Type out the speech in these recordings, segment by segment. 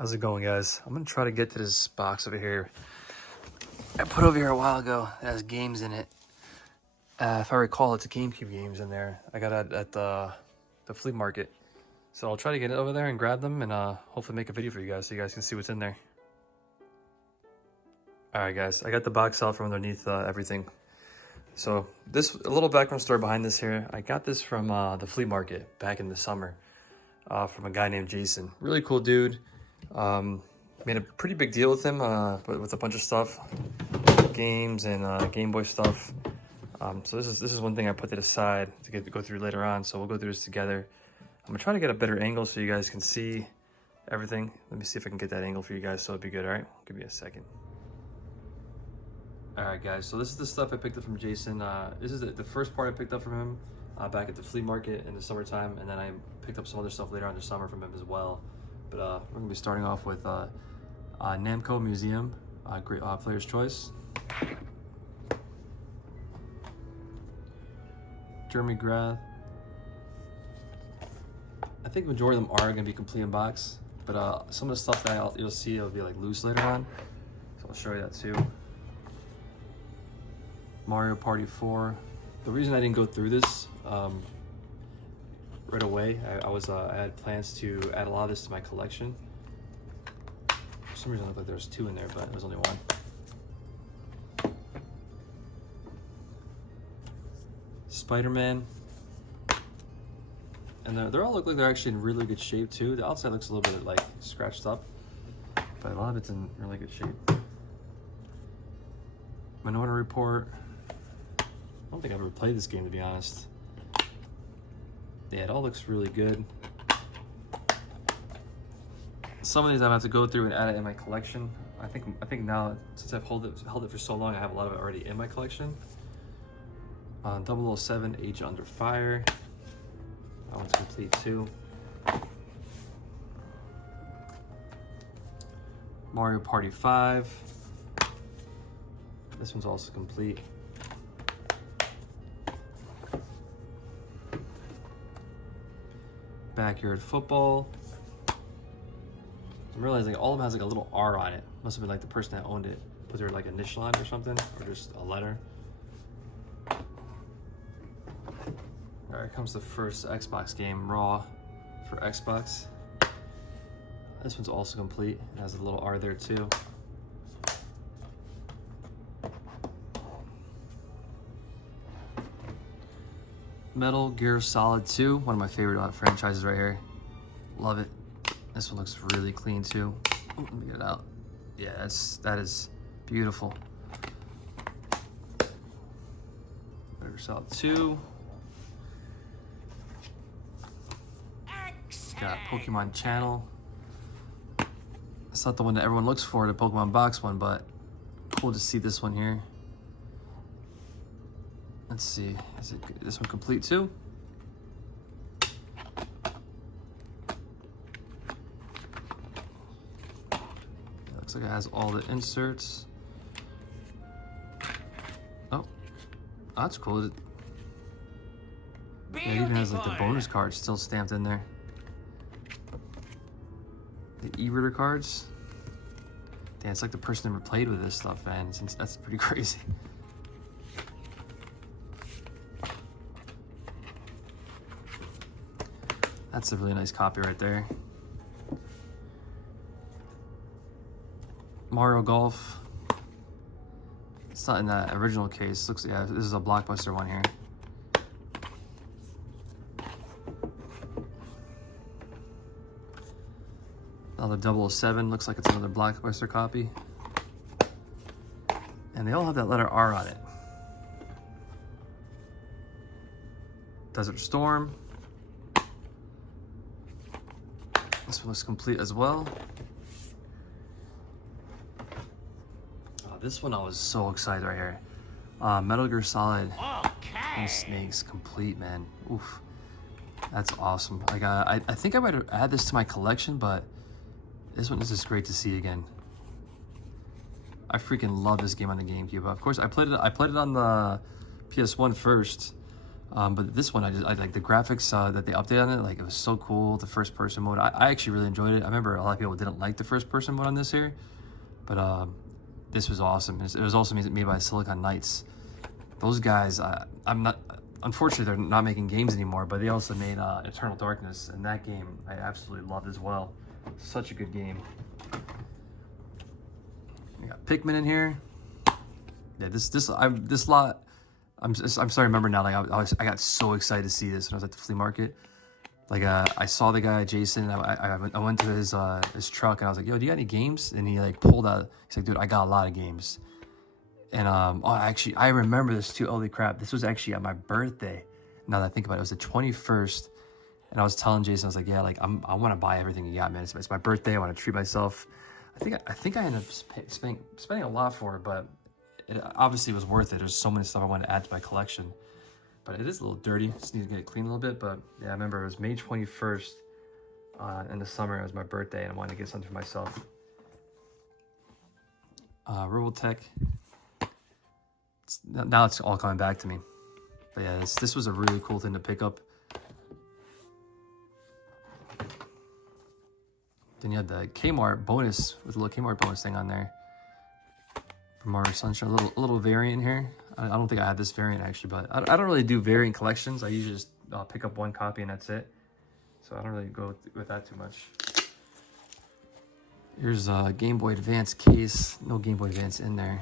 How's it going, guys? I'm gonna try to get to this box over here. I put over here a while ago. It has games in it. If I recall, it's a GameCube games in there. I got it at the flea market. So I'll try to get it over there and grab them and hopefully make a video for you guys so you guys can see what's in there. Alright guys, I got the box out from underneath everything. So a little background story behind this here. I got this from the flea market back in the summer from a guy named Jason. Really cool dude. Made a pretty big deal with him with a bunch of stuff, games and Game Boy stuff. So this is one thing I put to the side to go through later on. So we'll go through this together. I'm gonna try to get a better angle so you guys can see everything. Let me see if I can get that angle for you guys so it'd be good. All right, give me a second. All right, guys. So this is the stuff I picked up from Jason. This is the first part I picked up from him back at the flea market in the summertime, and then I picked up some other stuff later on in the summer from him as well. But we're gonna be starting off with Namco Museum, great Player's Choice. Jeremy Grath. I think the majority of them are gonna be complete in box, but some of the stuff that you'll see will be like loose later on. So I'll show you that too. Mario Party 4. The reason I didn't go through this right away, I had plans to add a lot of this to my collection. For some reason it looked like there was 2 in there, but it was only 1. Spider-Man. And they all look like they're actually in really good shape too. The outside looks a little bit like scratched up, but a lot of it's in really good shape. Minority Report. I don't think I've ever played this game, to be honest. Yeah, it all looks really good. Some of these I have to go through and add it in my collection. I think now, since I've held it for so long, I have a lot of it already in my collection. 007 Age Under Fire. That one's complete too. Mario Party 5. This one's also complete. Backyard Football. I'm realizing all of them has like a little R on it. Must have been like the person that owned it put their like initial on it or something, or just a letter. All right, comes the first Xbox game, Raw, for Xbox. This one's also complete. It has a little R there too. Metal Gear Solid 2, one of my favorite franchises right here. Love it. This one looks really clean too. Ooh, let me get it out. Yeah, that is beautiful. Metal Gear Solid 2. Got Pokemon Channel. It's not the one that everyone looks for, the Pokemon box one, but cool to see this one here. Let's see, is this one complete too? Looks like it has all the inserts. Oh, that's cool. Yeah, it even has like the bonus cards still stamped in there. The e-reader cards. Damn, it's like the person never played with this stuff, man. That's pretty crazy. That's a really nice copy right there. Mario Golf. It's not in that original case. Looks, yeah, this is a Blockbuster one here. Another 007, looks like it's another Blockbuster copy. And they all have that letter R on it. Desert Storm. This one looks complete as well. This one I was so excited right here. Metal Gear Solid and Snakes complete, man. Oof, that's awesome. Like I think I might have add this to my collection, but this one is just great to see again. I freaking love this game on the GameCube. Of course, I played it on the PS1 first. But this one, I like the graphics that they updated on it. Like, it was so cool. The first person mode, I actually really enjoyed it. I remember a lot of people didn't like the first person mode on this here, but this was awesome. It was also made by Silicon Knights. Those guys, I'm not. Unfortunately, they're not making games anymore, but they also made Eternal Darkness, and that game I absolutely loved as well. Such a good game. We got Pikmin in here. Yeah, this lot. I'm starting to remember now. Like I got so excited to see this when I was at the flea market. Like I saw the guy Jason. I went to his truck and I was like, "Yo, do you got any games?" And he like pulled out. He's like, "Dude, I got a lot of games." And oh, actually, I remember this too. Holy crap! This was actually at my birthday. Now that I think about it, it was the 21st. And I was telling Jason, I was like, "Yeah, like I want to buy everything you got, man. It's my birthday. I want to treat myself." I think I ended up spending a lot for it, but it obviously was worth it. There's so many stuff I wanted to add to my collection. But it is a little dirty. Just need to get it clean a little bit. But yeah, I remember it was May 21st in the summer. It was my birthday, and I wanted to get something for myself. Robotech. Now it's all coming back to me. But yeah, this was a really cool thing to pick up. Then you had the Kmart bonus with a little Kmart bonus thing on there. From Mario Sunshine, a little variant here. I don't think I had this variant actually, but I don't really do variant collections. I usually just pick up one copy and that's it. So I don't really go with that too much. Here's a Game Boy Advance case. No Game Boy Advance in there.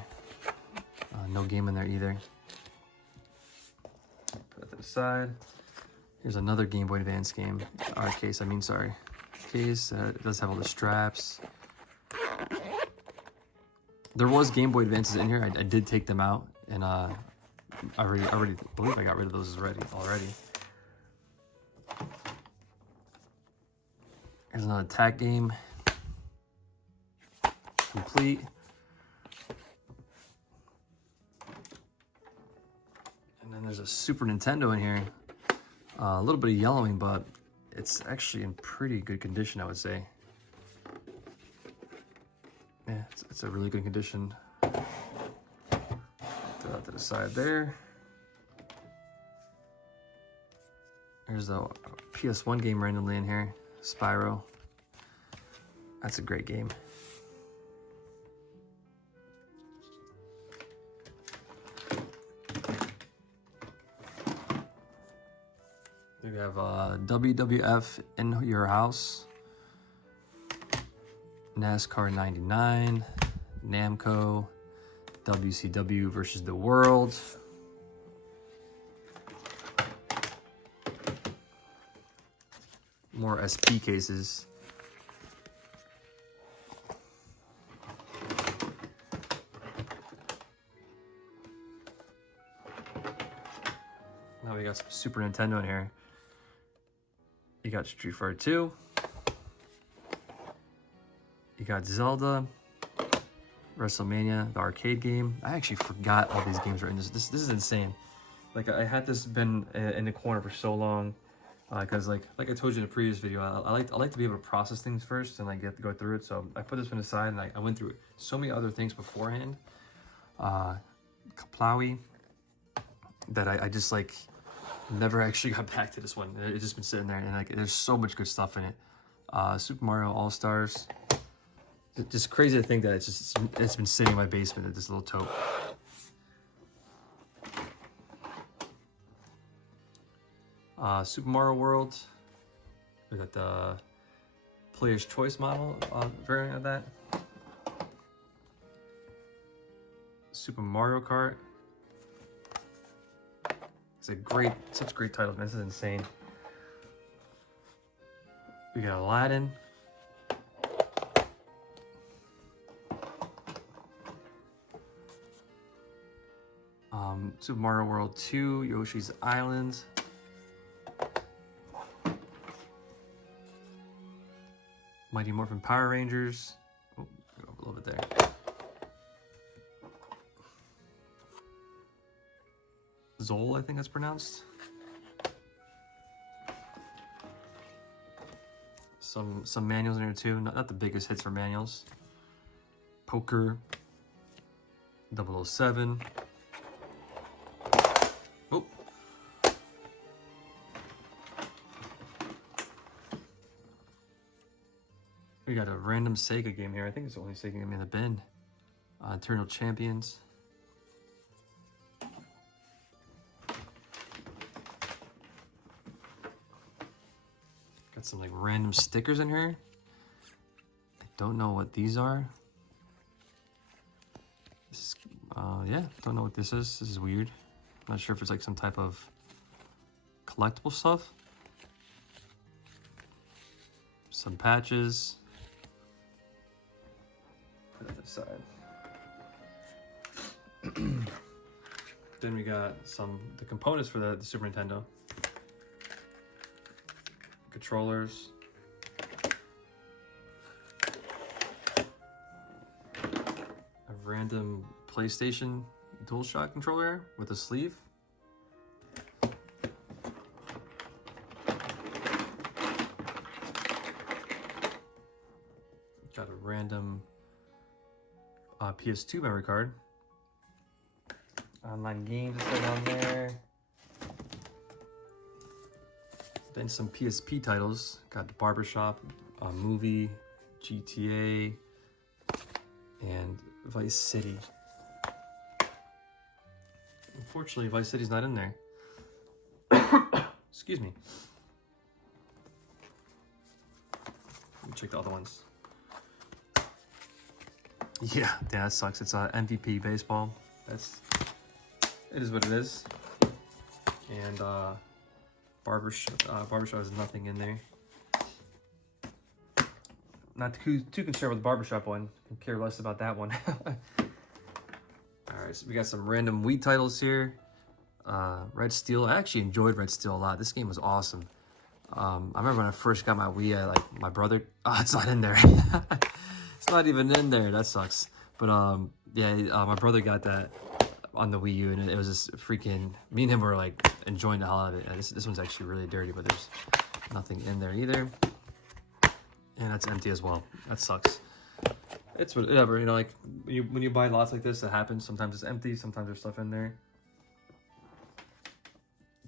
No game in there either. Put that to the side. Here's another Game Boy Advance game. Case, I mean, sorry. Case, it does have all the straps. There was Game Boy Advances in here. I did take them out, and I already believe I got rid of those already. Here's another attack game. Complete. And then there's a Super Nintendo in here. A little bit of yellowing, but it's actually in pretty good condition, I would say. Yeah, it's a really good condition. Throw that to the side there. There's a PS1 game randomly in here, Spyro. That's a great game. We have WWF in Your House, NASCAR 99, Namco, WCW versus the World. More SP cases. Now we got some Super Nintendo in here. You got Street Fighter 2. You got Zelda, WrestleMania, the arcade game. I actually forgot all these games are in this. This is insane. Like I had this been in the corner for so long, because like I told you in a previous video, I like to be able to process things first and like get to go through it. So I put this one aside and I went through so many other things beforehand. Kaplawi, that I just like never actually got back to this one. It's just been sitting there and like there's so much good stuff in it. Super Mario All Stars. Just crazy to think that it's been sitting in my basement at this little tote. Super Mario World. We got the Player's Choice model variant of that. Super Mario Kart. It's such great titles, man. This is insane. We got Aladdin. Super Mario World 2, Yoshi's Island. Mighty Morphin Power Rangers. Oh, go a little bit there. Zoll, I think that's pronounced. Some manuals in here too. Not the biggest hits for manuals. Poker. 007. Oh, We got a random Sega game here. I think it's the only Sega game in the bin. Eternal Champions. Got some like random stickers in here. I don't know what these are. This is, yeah, don't know what this is. This is weird. I'm not sure if it's like some type of collectible stuff. Some patches. Put that aside. Then we got the components for the Super Nintendo. Controllers. A random PlayStation DualShock controller with a sleeve. Got a random PS2 memory card. Online games is on there. Then some PSP titles. Got the Barbershop, Movie, GTA, and Vice City. Unfortunately, Vice City's not in there. Excuse me. Let me check the other ones. Yeah, that sucks. It's MVP baseball. It is what it is. And Barbershop has nothing in there. Not too concerned with the Barbershop one. Can care less about that one. Alright, so we got some random Wii titles here. Red Steel. I actually enjoyed Red Steel a lot. This game was awesome. I remember when I first got my Wii, my brother... Oh, it's not in there. It's not even in there. That sucks. But yeah, my brother got that on the Wii U, and it was just freaking... Me and him were like enjoying the hell out of it. This one's actually really dirty, but there's nothing in there either. And that's empty as well. That sucks. It's whatever, you know, like when you buy lots like this, it happens. Sometimes it's empty, sometimes there's stuff in there.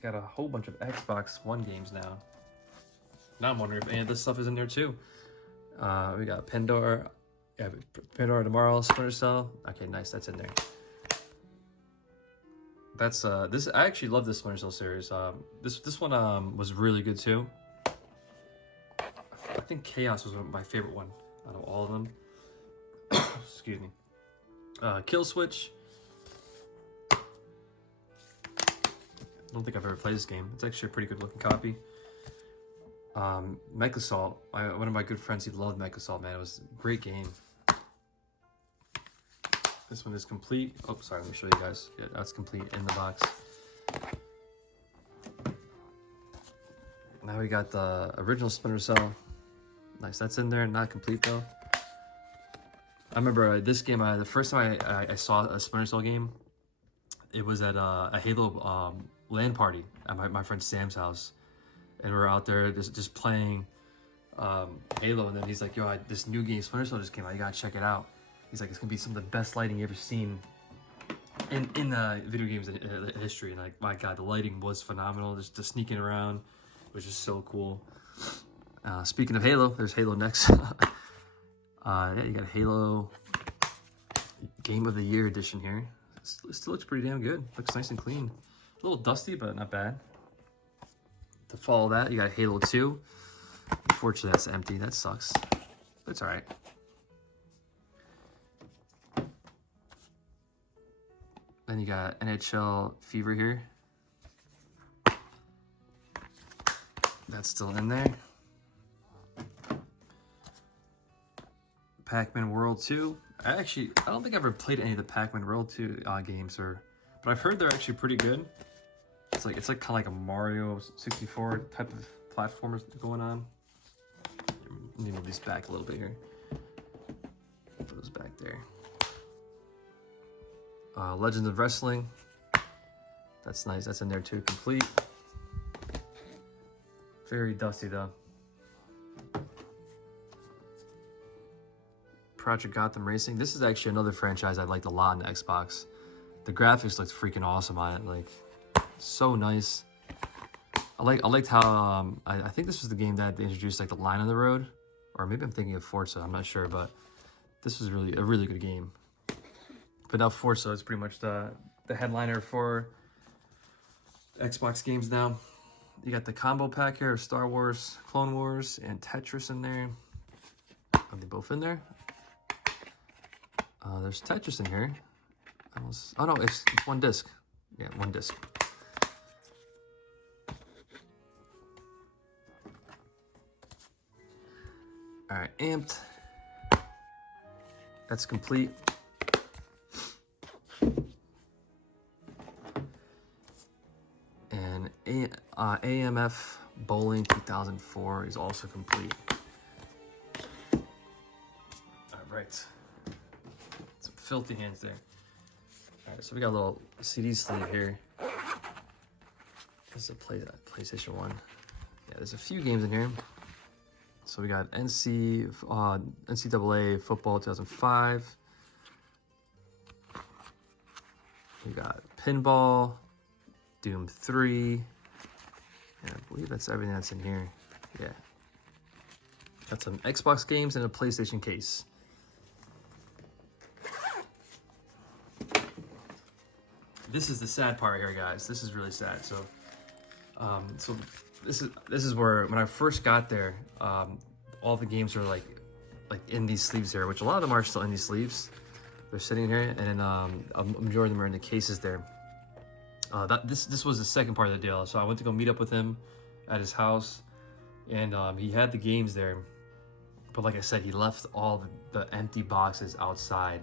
Got a whole bunch of Xbox One games now. Now I'm wondering if any of this stuff is in there too. We got Pandora. Yeah, Pandora Tomorrow, Splinter Cell. Okay, nice, that's in there. That's this. I actually love this Splinter Cell series. This one was really good too. I think Chaos was my favorite one out of all of them. Excuse me. Kill Switch. I don't think I've ever played this game. It's actually a pretty good looking copy. Mech Assault. One of my good friends, he loved Mech Assault, man. It was a great game. This one is complete. Oh, sorry, let me show you guys. Yeah, that's complete in the box. Now we got the original Splinter Cell. Nice, that's in there, not complete though. I remember this game, the first time I saw a Splinter Cell game, it was at a Halo LAN party at my friend Sam's house. And we were out there just playing Halo, and then he's like, yo, this new game, Splinter Cell, just came out, you gotta check it out. He's like, it's gonna be some of the best lighting you've ever seen in video games history. And like, my God, the lighting was phenomenal. Just sneaking around was just so cool. Speaking of Halo, there's Halo next. Yeah, you got Halo Game of the Year edition here. It still looks pretty damn good. Looks nice and clean. A little dusty, but not bad. To follow that, you got Halo 2. Unfortunately, that's empty. That sucks. But it's alright. Then you got NHL Fever here. That's still in there. Pac-Man World 2. I don't think I've ever played any of the Pac-Man World 2 games, but I've heard they're actually pretty good. It's like kind of like a Mario 64 type of platformers going on. Let me move these back a little bit here. Put those back there. Legends of Wrestling. That's nice. That's in there too. Complete. Very dusty though. Project Gotham Racing. This is actually another franchise I liked a lot on the Xbox. The graphics looked freaking awesome on it. Like, so nice. I liked how I think this was the game that they introduced like the line on the road, or maybe I'm thinking of Forza, I'm not sure, but this was really a really good game. But now Forza is pretty much the headliner for Xbox games now. You got the combo pack here of Star Wars, Clone Wars, and Tetris in there. Are they both in there? There's Tetris in here. Oh no, it's one disc. Yeah, one disc. All right, Amped. That's complete. And AMF Bowling 2004 is also complete. All right. Some filthy hands there. All right, so we got a little CD sleeve here. This is a PlayStation 1. Yeah, there's a few games in here. So we got NCAA Football 2005. We got Pinball, Doom 3. And I believe that's everything that's in here. Yeah. Got some Xbox games and a PlayStation case. This is the sad part here, guys. This is really sad. So, this is where when I first got there, all the games are like in these sleeves here, which a lot of them are still in these sleeves. They're sitting here, and then a majority of them are in the cases there. This was the second part of the deal. So I went to go meet up with him at his house, and he had the games there, but like I said, he left all the empty boxes outside.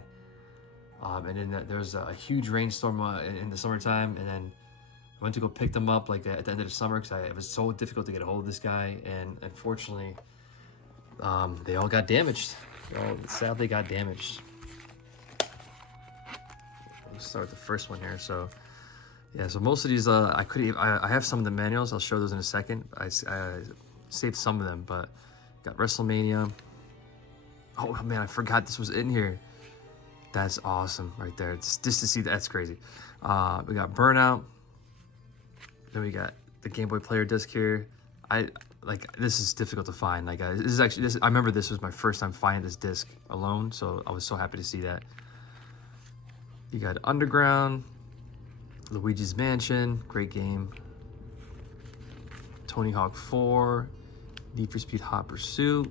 And then there was a huge rainstorm in the summertime, and then I went to go pick them up like at the end of the summer because it was so difficult to get a hold of this guy, and unfortunately, they all got damaged. They all sadly got damaged. Let's start with the first one here. So, yeah. So most of these, I have some of the manuals. I'll show those in a second. I saved some of them, but got WrestleMania. Oh man, I forgot this was in here. That's awesome right there. It's just to see that's crazy. We got Burnout. Then we got the Game Boy Player disc here. This is difficult to find. Like this is actually I remember this was my first time finding this disc alone, so I was so happy to see that. You got Underground, Luigi's Mansion, great game. Tony Hawk 4, Need for Speed Hot Pursuit,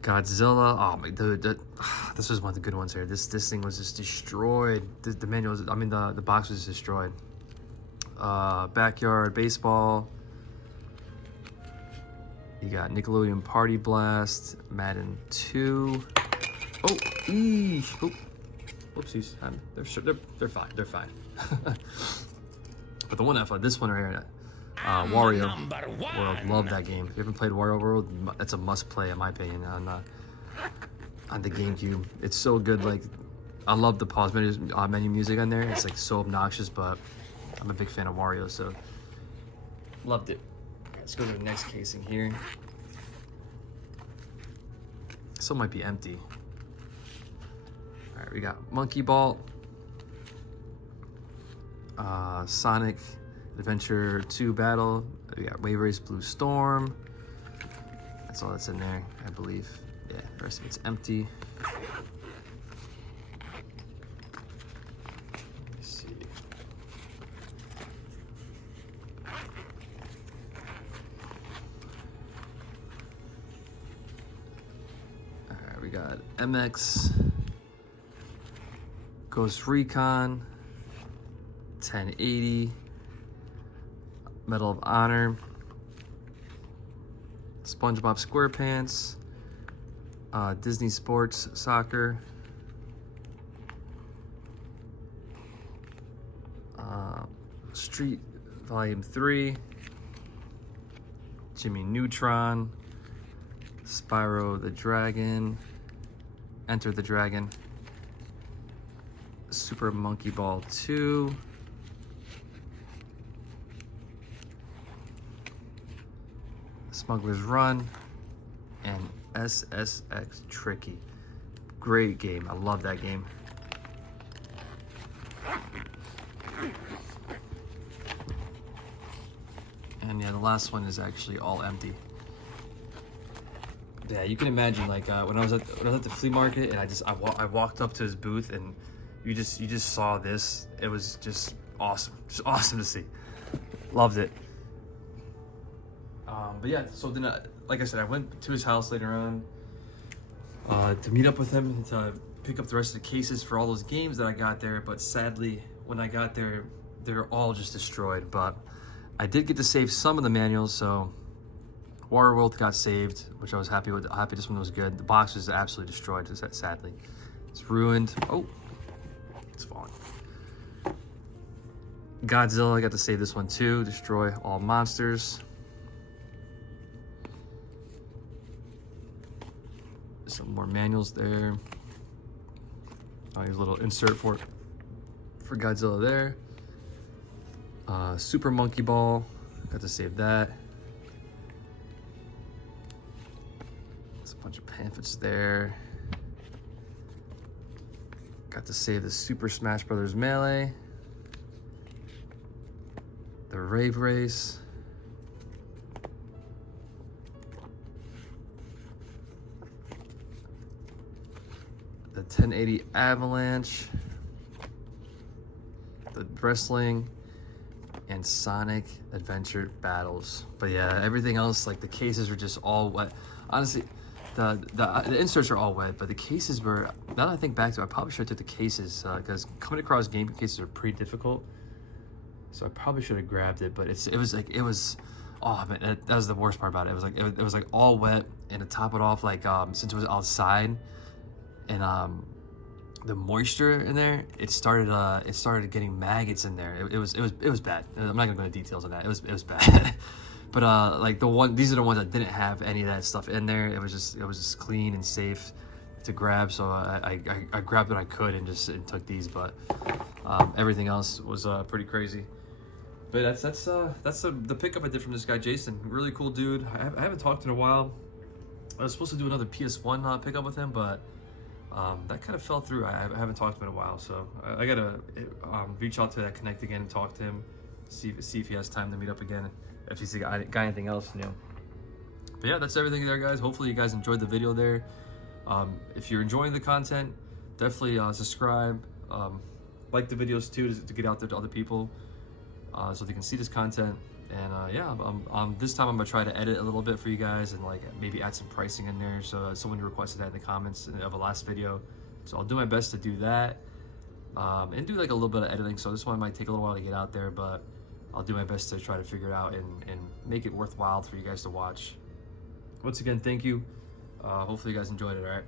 Godzilla. Oh my dude, this was one of the good ones here. This thing was just destroyed. The manual, the box was destroyed. Backyard Baseball. You got Nickelodeon Party Blast, Madden 2. Oh, eesh. Oh, whoopsies. They're fine. They're fine. But the one this one right here, Wario World. Love that game. If you haven't played Wario World, it's a must play in my opinion on the GameCube. It's so good. Like, I love the pause menu music on there. It's like so obnoxious, but I'm a big fan of Wario, so loved it. Let's go to the next casing here. This one might be empty. All right, we got Monkey Ball, Sonic Adventure 2 Battle. We got Wave Race Blue Storm. That's all that's in there, I believe. Yeah, the rest of it's empty. Let's see. All right, we got MX, Ghost Recon, 1080, Medal of Honor, SpongeBob SquarePants, Disney Sports Soccer, Street Volume 3, Jimmy Neutron, Spyro the Dragon, Enter the Dragon, Super Monkey Ball 2, Smuggler's Run, and SSX Tricky. Great game. I love that game. And yeah, the last one is actually all empty. Yeah, you can imagine like when I was at the flea market and I walked up to his booth and you just saw this. It was just awesome to see. Loved it. But yeah, so then like I said, I went to his house later on to meet up with him and to pick up the rest of the cases for all those games that I got there. But sadly, when I got there, they're all just destroyed. But I did get to save some of the manuals, so Waterworld got saved, which I was happy with. Happy this one was good. The box was absolutely destroyed, sadly. It's ruined. Oh, it's falling. Godzilla, I got to save this one too. Destroy all monsters. Some more manuals there. Oh, here's a little insert for Godzilla there. Super Monkey Ball, got to save that. There's a bunch of pamphlets there. Got to save the Super Smash Brothers Melee. The Rave Race. The 1080 Avalanche. The wrestling. And Sonic Adventure Battles. But yeah, everything else, like the cases were just all wet. Honestly, the inserts are all wet, but the cases were, now that I think back to it, I probably should have took the cases, because coming across game cases are pretty difficult. So I probably should have grabbed it, but it was, oh man, that was the worst part about it. It was like all wet, and to top it off, like since it was outside, and the moisture in there, it started getting maggots in there. It was bad. I'm not gonna go into details on that. It was bad. But like these are the ones that didn't have any of that stuff in there. It was just clean and safe to grab. So I grabbed what I could and took these. But everything else was pretty crazy. But that's the pickup I did from this guy Jason. Really cool dude. I haven't talked to him in a while. I was supposed to do another PS1 pickup with him, but that kind of fell through. I haven't talked to him in a while, so I gotta reach out to that Connect again and talk to him, see if he has time to meet up again, if he's got anything else new. But yeah, that's everything there, guys. Hopefully you guys enjoyed the video there. If you're enjoying the content, definitely subscribe, like the videos too, to get out there to other people, so they can see this content. And yeah, this time I'm gonna try to edit a little bit for you guys and like maybe add some pricing in there. So someone requested that in the comments of a last video, so I'll do my best to do that, and do like a little bit of editing. So this one might take a little while to get out there, but I'll do my best to try to figure it out and make it worthwhile for you guys to watch. Once again, thank you. Hopefully you guys enjoyed it. All right.